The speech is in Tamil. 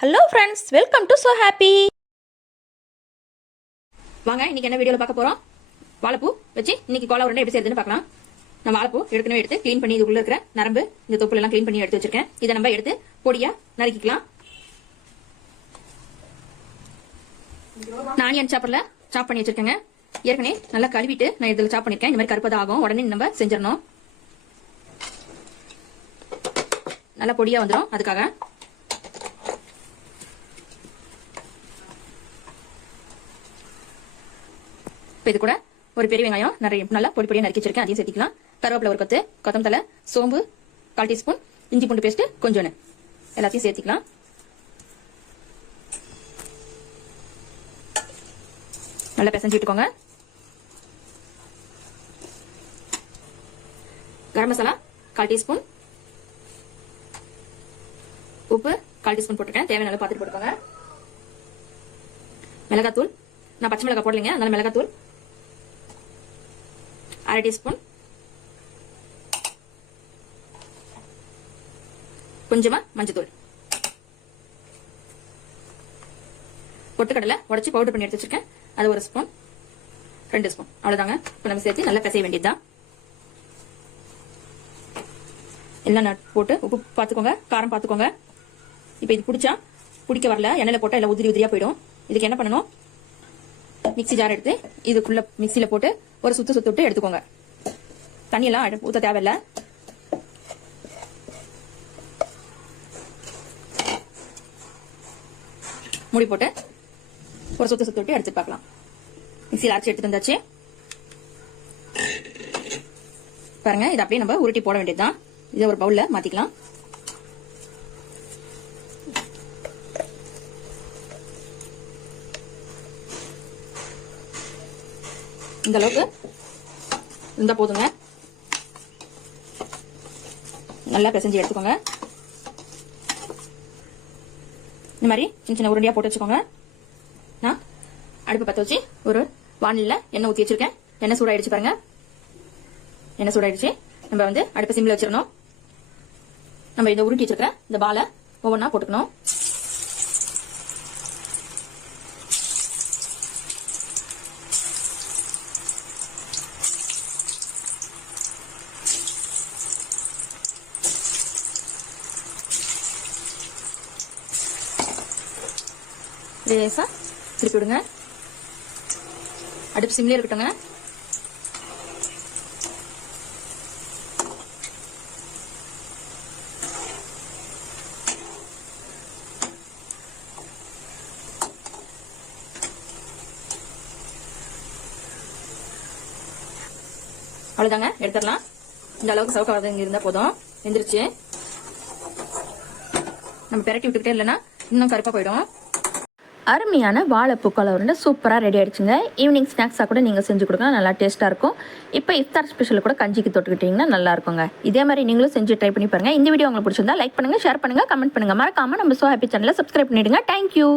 Hello friends welcome to so happy வாங்க இன்னைக்கு என்ன வீடியோவில் பார்க்க போகிறோம் வாழைப்பூ வச்சு இன்னைக்கு கோலா உருண்டை எப்படி சேர்த்துன்னு பார்க்கலாம். நான் வாழைப்பூ எடுக்கணும் எடுத்து க்ளீன் பண்ணி இதுக்குள்ள இருக்கிற நரம்பு இந்த தொப்புல எல்லாம் க்ளீன் பண்ணி எடுத்து வச்சிருக்கேன். இதை நம்ம எடுத்து பொடியா நறுக்கிக்கலாம். நான் ஆனியன் சாப்பிடல சாப் பண்ணி வச்சிருக்கேங்க. ஏற்கனவே நல்லா கழுவிட்டு நான் இதில் சாப் பண்ணியிருக்கேன் இந்த மாதிரி கருப்பதாக ஆகும். உடனே நம்ம செஞ்சிடணும். நல்லா பொடியா வந்துடும் அதுக்காக இப்போ இது கூட ஒரு பெரிய வெங்காயம் நிறைய நல்லா பொடி பொடியாக நறுக்கி வச்சிருக்கேன். அதையும் சேர்த்திக்கலாம். கருவேப்பிலை ஒரு கொத்து கொத்தமத்தலை சோம்பு கால் டீஸ்பூன் இஞ்சி பூண்டு பேஸ்ட் கொஞ்சோன்னு எல்லாத்தையும் சேர்த்திக்கலாம். நல்லா பிசைஞ்சு விட்டுக்கோங்க. கரம் மசாலா கால் டீஸ்பூன். உப்பு கால் டீஸ்பூன் போட்டுருக்கேன். தேவையான பார்த்துட்டு போட்டுக்கோங்க. மிளகாத்தூள். நான் பச்சை மிளகாய் போடலைங்க. அதனால மிளகாத்தூள். அரை டீஸ்பூன். கொஞ்சமா மஞ்சத்தூள். பொட்டுக்கடலை உடச்சி பவுடர் பண்ணி எடுத்து வச்சிருக்கேன். அது ஒரு ஸ்பூன். ரெண்டு ஸ்பூன். அவ்வளவுதாங்க. இப்போ நம்ம சேர்த்து நல்லா பிசைய வேண்டியதுதான். எல்லாம் நட் போட்டு உப்பு பார்த்துக்கோங்க காரம் பார்த்துக்கோங்க. இப்போ இது பிடிச்சா பிடிக்க வரல எண்ணெயில போட்டா எல்லாம் உதிரி உதிரியா போயிடும். இதுக்கு என்ன பண்ணணும்? மிக்ஸி ஜார் எடுத்து இதுக்குள்ள மிக்சியில போட்டு ஒரு சுத்து சுத்து விட்டு எடுத்துக்கோங்க. தண்ணியெல்லாம் எல்லாம் ஊத்த தேவையில்ல. மூடி போட்டு ஒரு சுத்து சுத்து விட்டு எடுத்து பார்க்கலாம். மிக்சியில் அரைச்சி எடுத்துட்டு வந்தாச்சு. பாருங்க இதை அப்படியே நம்ம உருட்டி போட வேண்டியதுதான். இதை ஒரு பவுல்ல மாத்திக்கலாம். இந்த அளவுக்கு. இருந்தால் போதுங்க. நல்லா பிசைஞ்சு எடுத்துக்கோங்க. இந்த மாதிரி சின்ன சின்ன உருண்டியாக போட்டு வச்சுக்கோங்க. நான் அடுப்பு பற்ற வச்சு ஒரு வானிலில் எண்ணெய் ஊற்றி வச்சிருக்கேன். எண்ணெய் சூடாயிடுச்சு பாருங்க. எண்ணெய் சூடாயிடுச்சு. நம்ம வந்து அடுப்பு சிம்மில் வச்சிடணும். நம்ம இந்த உருட்டி வச்சிருக்கிற இந்த பாலை ஒவ்வொன்றா போட்டுக்கணும். லேசா திருப்பி விடுங்க. அடுப்பு சிம்லேயே இருக்கட்டுங்க. அவ்வளோதாங்க எடுத்துடலாம். இந்த அளவுக்கு சவுக்க வதங்கி இருந்தால் போதும். எந்திரிச்சு. நம்ம பெரட்டி விட்டுக்கிட்டே இல்லைன்னா இன்னும் கருப்பாக போயிடும். அருமையான வாழைப்பூ கொலை சூப்பராக ரெடி ஆகிடுச்சுங்க ஈவினிங் ஸ்நாக்ஸாக கூட நீங்கள் செஞ்சு கொடுக்கலாம். நல்லா டேஸ்ட்டாக இருக்கும். இப்போ இஃப்தார் ஸ்பெஷல் கூட கஞ்சிக்கு தொட்டுக்கிட்டிங்கன்னா நல்லா இருக்குங்க. இதே மாதிரி நீங்களும் செஞ்சு ட்ரை பண்ணி பாருங்கள் இந்த வீடியோ உங்களுக்கு பிடிச்சிருந்தா லைக் பண்ணுங்கள் ஷேர் பண்ணுங்கள் கமெண்ட் பண்ணுங்கள் மறக்காமல் நம்ம ஸோ ஹாப்பி சேனலில் சப்ஸ்கிரைப் பண்ணிடுங்க. Thank you